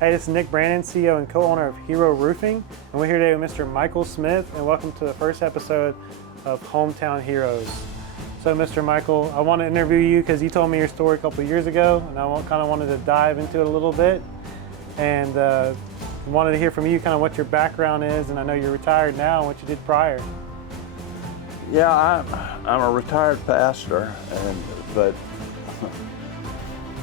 Hey, this is Nick Brandon, CEO and co-owner of Hero Roofing, and we're here today with Mr. Michael Smith, and welcome to the first episode of Hometown Heroes. So, Mr. Michael, I want to interview you because you told me your story a couple of years ago, and I kind of wanted to dive into it a little bit, and wanted to hear from you kind of what your background is, and I know you're retired now and what you did prior. Yeah, I'm a retired pastor, but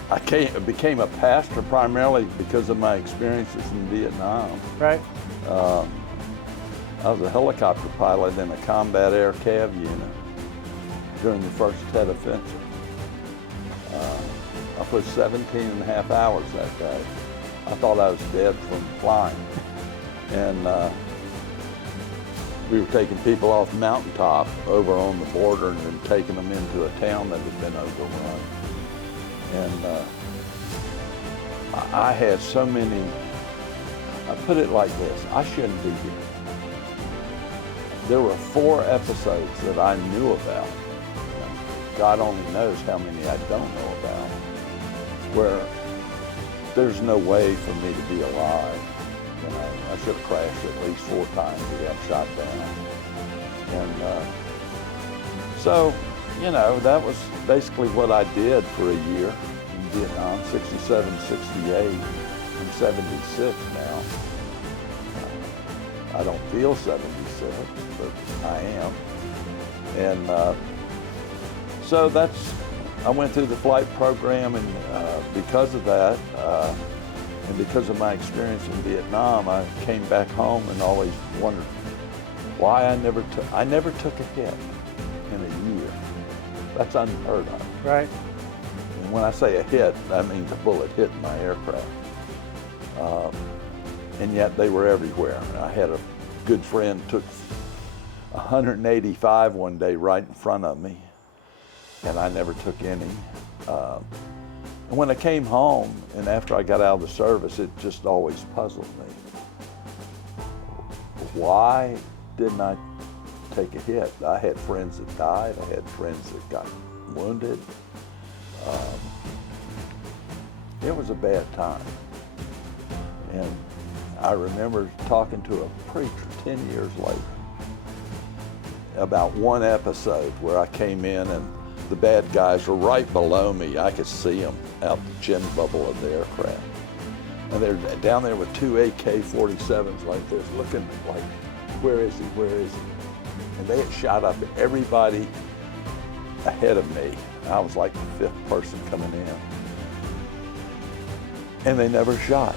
I became a pastor primarily because of my experiences in Vietnam. Right. I was a helicopter pilot in a combat air cav unit during the first Tet Offensive. I put 17 and a half hours that day. I thought I was dead from flying. And we were taking people off mountaintop over on the border and then taking them into a town that had been overrun. And I had so many, I put it like this, I shouldn't be here. There were 4 episodes that I knew about. God only knows how many I don't know about, where there's no way for me to be alive. You know, I should have crashed at least 4 times and got shot down. And so, you know, that was basically what I did for a year in Vietnam, 67, 68. I'm 76 now. I don't feel 76, but I am. And so I went through the flight program, and because of that, and because of my experience in Vietnam, I came back home and always wondered why I never took a hit in a year. That's unheard of. Right. And when I say a hit, that means a bullet hit my aircraft. And yet they were everywhere. I had a good friend took 185 one day right in front of me, and I never took any. And when I came home, and after I got out of the service, it just always puzzled me. Why didn't I take a hit? I had friends that died. I had friends that got wounded. It was a bad time. And I remember talking to a preacher 10 years later about one episode where I came in and the bad guys were right below me. I could see them out the chin bubble of the aircraft. And they're down there with 2 AK-47s like this, looking like, where is he, where is he? And they had shot up everybody ahead of me. I was like the 5th person coming in. And they never shot.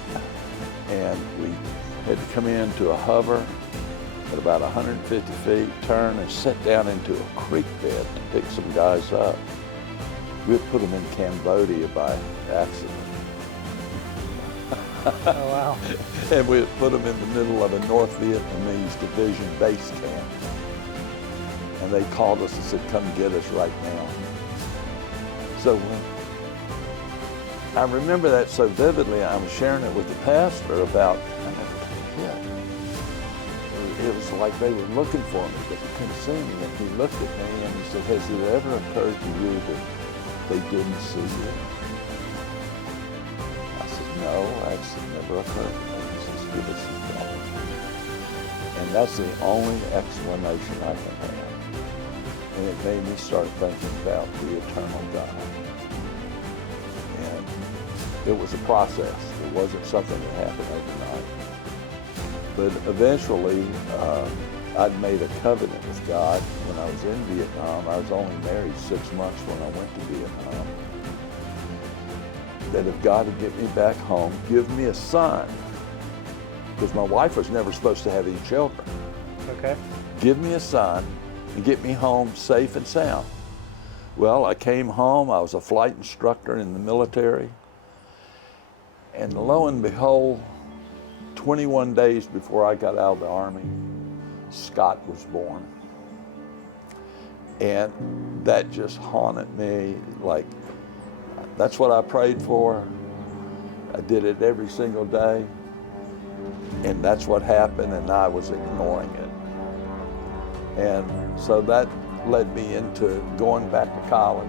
And we had to come into a hover at about 150 feet, turn and sit down into a creek bed to pick some guys up. We had put them in Cambodia by accident. Oh, wow. And we had put them in the middle of a North Vietnamese division base camp. And they called us and said, come get us right now. So I remember that so vividly. I was sharing it with the pastor about, I never took a hit. It was like they were looking for me, but they couldn't see me. And he looked at me and he said, has it ever occurred to you that they didn't see you? I said, no, that's never occurred to me. He says, give us some thought. And that's the only explanation I can have. And it made me start thinking about the eternal God. And it was a process. It wasn't something that happened overnight. But eventually, I'd made a covenant with God when I was in Vietnam. I was only married 6 months when I went to Vietnam. That if God would get me back home, give me a son, because my wife was never supposed to have any children. Okay. Give me a son and get me home safe and sound. Well, I came home. I was a flight instructor in the military. And lo and behold, 21 days before I got out of the Army, Scott was born. And that just haunted me. Like, that's what I prayed for. I did it every single day. And that's what happened, and I was ignoring it. And so that led me into going back to college,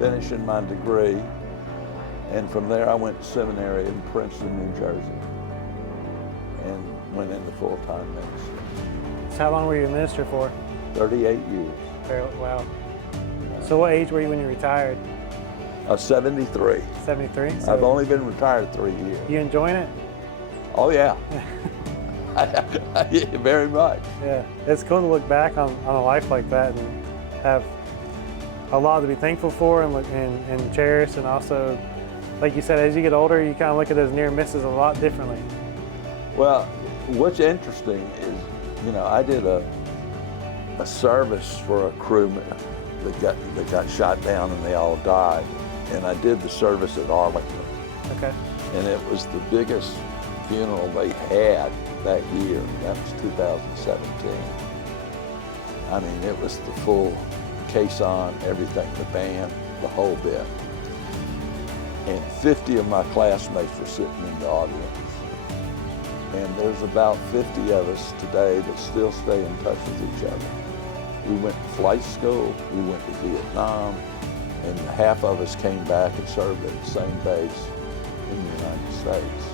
finishing my degree, And from there, I went to seminary in Princeton, New Jersey, and went into full-time ministry. So how long were you a minister for? 38 years. Wow. So what age were you when you retired? 73. 73? So I've only been retired 3 years. you enjoying it? Oh yeah, very much. Yeah. It's cool to look back on a life like that and have a lot to be thankful for and cherish, and also, like you said, as you get older, you kind of look at those near misses a lot differently. Well, what's interesting is, you know, I did a service for a crewman that got shot down and they all died, and I did the service at Arlington. Okay. And it was the biggest funeral they had that year. That was 2017. I mean, it was the full caisson, everything, the band, the whole bit. And 50 of my classmates were sitting in the audience. And there's about 50 of us today that still stay in touch with each other. We went to flight school, we went to Vietnam, and half of us came back and served at the same base in the United States.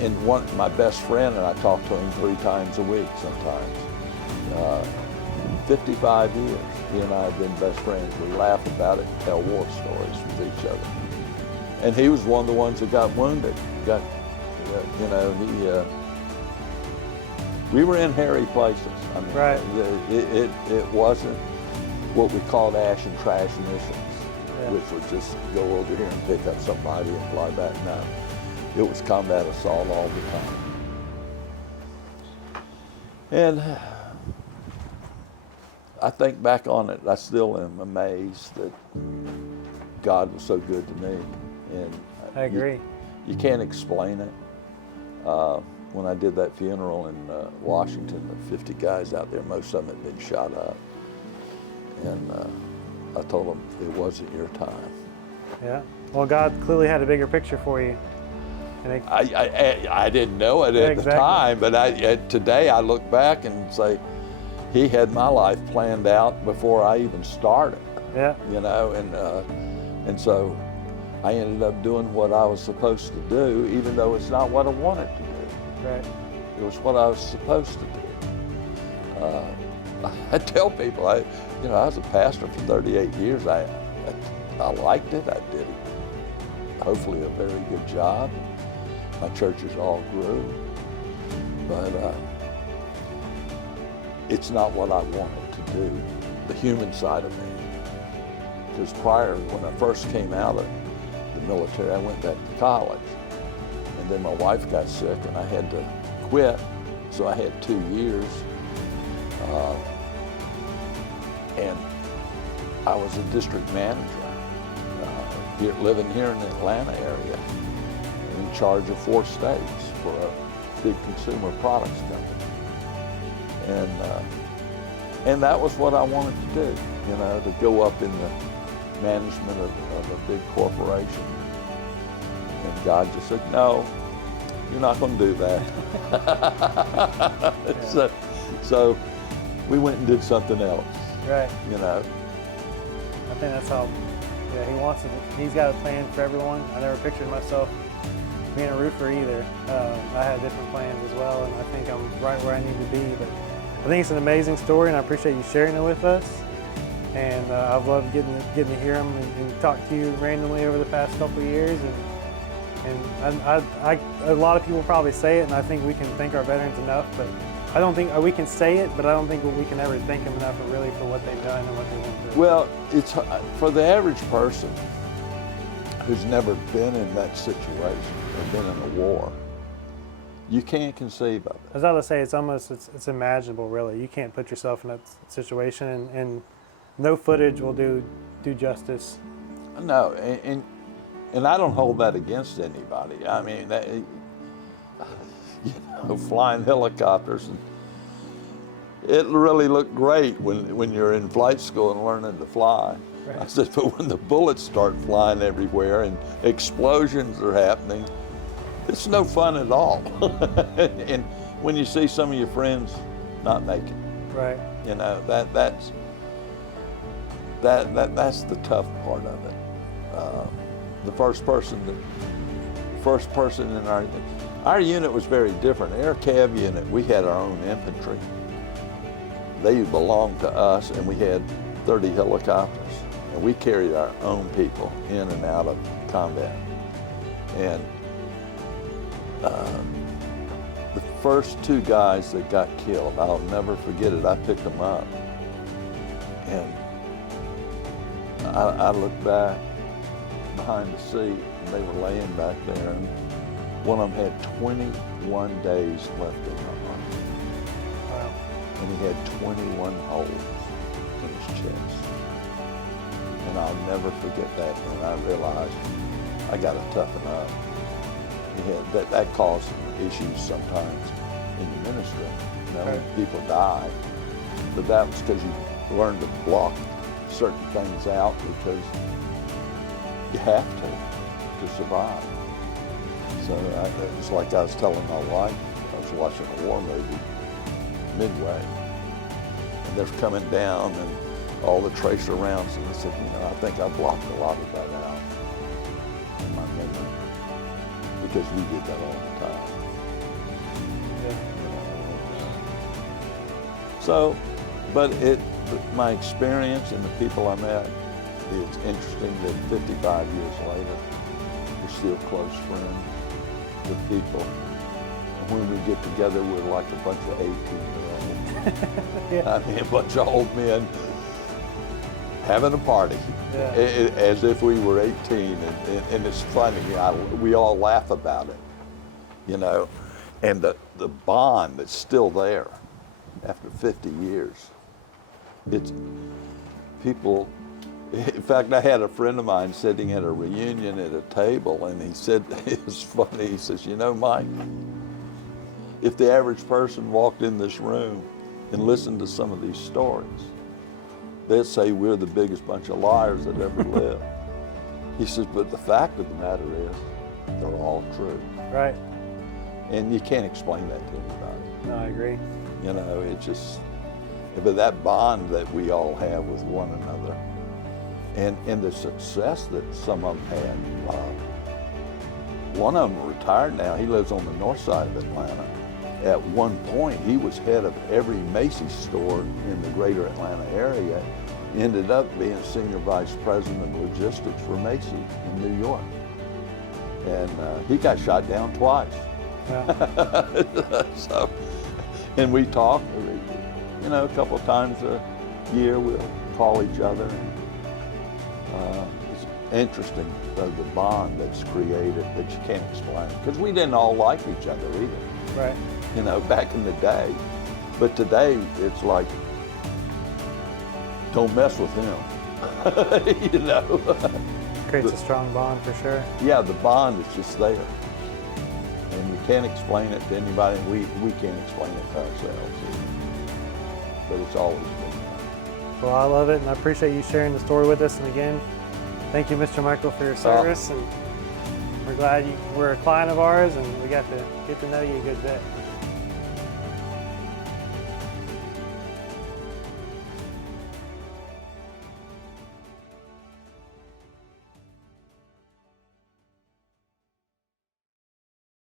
And my best friend, and I talk to him 3 times a week sometimes. 55 years, he and I have been best friends. We laugh about it, tell war stories with each other. And he was one of the ones that got wounded. We were in hairy places. I mean, Right. It wasn't what we called ash and trash missions, Yeah. which would just go over here and pick up somebody and fly back. No, it was combat assault all the time. And I think back on it, I still am amazed that God was so good to me. And I agree. You can't explain it. When I did that funeral in Washington, there were 50 guys out there, most of them had been shot up. And I told them it wasn't your time. Yeah. Well, God clearly had a bigger picture for you. And I didn't know it at the time, but today I look back and say, He had my life planned out before I even started. Yeah. You know, and so I ended up doing what I was supposed to do, even though it's not what I wanted to do. Right. It was what I was supposed to do. I tell people, I was a pastor for 38 years. I liked it. I did hopefully a very good job. My churches all grew, but it's not what I wanted to do, the human side of me. Because prior, when I first came out of the military, I went back to college. And then my wife got sick and I had to quit. So I had 2 years. And I was a district manager, living here in the Atlanta area, in charge of 4 states for a big consumer products company. And that was what I wanted to do, to go up in the management of a big corporation. And God just said, no, you're not going to do that. So we went and did something else. Right. You know. I think that's how, He wants it. He's got a plan for everyone. I never pictured myself being a roofer either. I had different plans as well, and I think I'm right where I need to be. But I think it's an amazing story, and I appreciate you sharing it with us. And I've loved getting to hear them and talk to you randomly over the past couple of years. And a lot of people probably say it, and I think we can thank our veterans enough, but I don't think we can say it, but I don't think we can ever thank them enough really for what they've done and what they went through. Well, it's for the average person who's never been in that situation or been in a war, you can't conceive of it. I was about to say, it's imaginable, really. You can't put yourself in that situation, and no footage will do justice. No, and I don't hold that against anybody. I mean, flying helicopters, and it really looked great when you're in flight school and learning to fly. Right. I said, but when the bullets start flying everywhere and explosions are happening, it's no fun at all. And when you see some of your friends not make it, right? that's the tough part of it. The first person in our unit was very different. Air Cav unit, we had our own infantry. They belonged to us, and we had 30 helicopters, and we carried our own people in and out of combat. And the first 2 guys that got killed, I'll never forget it. I picked them up, and I looked back behind the seat, and they were laying back there, and one of them had 21 days left in the army. Wow. And he had 21 holes in his chest. And I'll never forget that when I realized I got to toughen up. That caused some issues sometimes in the ministry. You know, Right. people died, but that was because you learned to block certain things out because you have to survive. So it's like I was telling my wife, I was watching a war movie, Midway, and they're coming down and all the tracer rounds, and I said, I think I blocked a lot of that out in my memory because we did that all the time. Yeah. So, but my experience and the people I met, it's interesting that 55 years later, we're still close friends with people. And when we get together, we're like a bunch of 18-year-olds. Yeah. I mean, a bunch of old men having a party, Yeah. as if we were 18, and it's funny. We all laugh about it, and the bond that's still there after 50 years. It's people. In fact, I had a friend of mine sitting at a reunion at a table, and he said, it was funny, he says, Mike, if the average person walked in this room and listened to some of these stories, they'd say we're the biggest bunch of liars that ever lived. He says, but the fact of the matter is, they're all true. Right. And you can't explain that to anybody. No, I agree. It just, but that bond that we all have with one another, and the success that some of them had. One of them retired now. He lives on the north side of Atlanta. At one point, he was head of every Macy's store in the greater Atlanta area. Ended up being senior vice president of logistics for Macy's in New York. And he got shot down twice. Yeah. So, and we talk, a couple of times a year. We'll call each other. It's interesting, though, the bond that's created that you can't explain. Because we didn't all like each other either. Right. Back in the day. But today, it's like, don't mess with him. Creates a strong bond for sure. Yeah, the bond is just there. And you can't explain it to anybody. We can't explain it to ourselves either. But it's always been there. Well, I love it, and I appreciate you sharing the story with us. And again, thank you, Mr. Michael, for your service. And we're glad you were a client of ours, and we got to get to know you a good bit.